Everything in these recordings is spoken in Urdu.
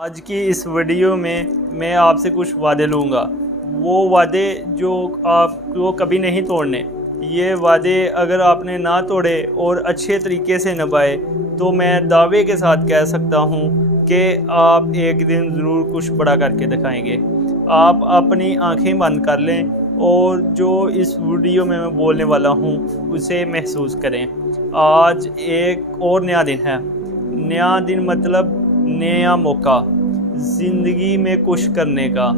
آج کی اس ویڈیو میں آپ سے کچھ وعدے لوں گا، وہ وعدے جو آپ کو کبھی نہیں توڑنے۔ یہ وعدے اگر آپ نے نہ توڑے اور اچھے طریقے سے نبھائے تو میں دعوے کے ساتھ کہہ سکتا ہوں کہ آپ ایک دن ضرور کچھ بڑا کر کے دکھائیں گے۔ آپ اپنی آنکھیں بند کر لیں اور جو اس ویڈیو میں بولنے والا ہوں اسے محسوس کریں۔ آج ایک اور نیا دن ہے۔ نیا دن مطلب نیا موقع زندگی میں کچھ کرنے کا۔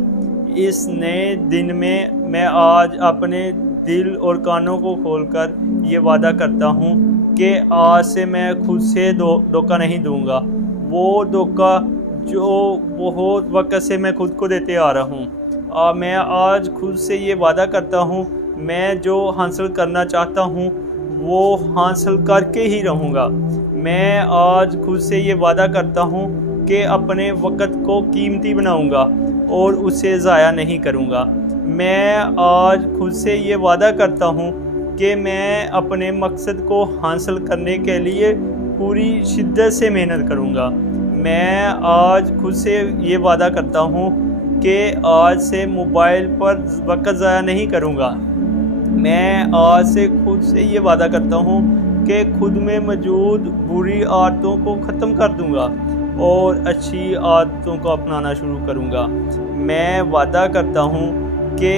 اس نئے دن میں آج اپنے دل اور کانوں کو کھول کر یہ وعدہ کرتا ہوں کہ آج سے میں خود سے دھوکہ نہیں دوں گا، وہ دھوکہ جو بہت وقت سے میں خود کو دیتے آ رہا ہوں۔ میں آج خود سے یہ وعدہ کرتا ہوں، میں جو حاصل کرنا چاہتا ہوں وہ حاصل کر کے ہی رہوں گا۔ میں آج خود سے یہ وعدہ کرتا ہوں کہ اپنے وقت کو قیمتی بناؤں گا اور اسے ضائع نہیں کروں گا۔ میں آج خود سے یہ وعدہ کرتا ہوں کہ میں اپنے مقصد کو حاصل کرنے کے لیے پوری شدت سے محنت کروں گا۔ میں آج خود سے یہ وعدہ کرتا ہوں کہ آج سے موبائل پر وقت ضائع نہیں کروں گا۔ میں آج سے خود سے یہ وعدہ کرتا ہوں کہ خود میں موجود بری عادتوں کو ختم کر دوں گا اور اچھی عادتوں کو اپنانا شروع کروں گا۔ میں وعدہ کرتا ہوں کہ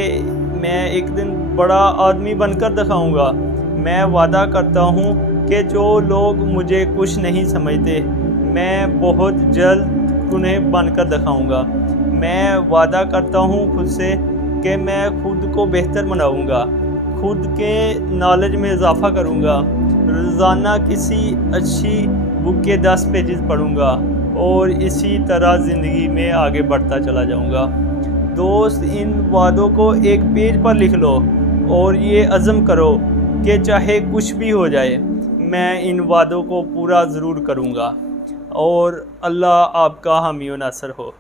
میں ایک دن بڑا آدمی بن کر دکھاؤں گا۔ میں وعدہ کرتا ہوں کہ جو لوگ مجھے کچھ نہیں سمجھتے میں بہت جلد انہیں بن کر دکھاؤں گا۔ میں وعدہ کرتا ہوں خود سے کہ میں خود کو بہتر بناؤں گا، خود کے نالج میں اضافہ کروں گا، روزانہ کسی اچھی بک کے 10 پیجز پڑھوں گا اور اسی طرح زندگی میں آگے بڑھتا چلا جاؤں گا۔ دوست، ان وعدوں کو ایک پیج پر لکھ لو اور یہ عزم کرو کہ چاہے کچھ بھی ہو جائے میں ان وعدوں کو پورا ضرور کروں گا، اور اللہ آپ کا حامی و ناصر ہو۔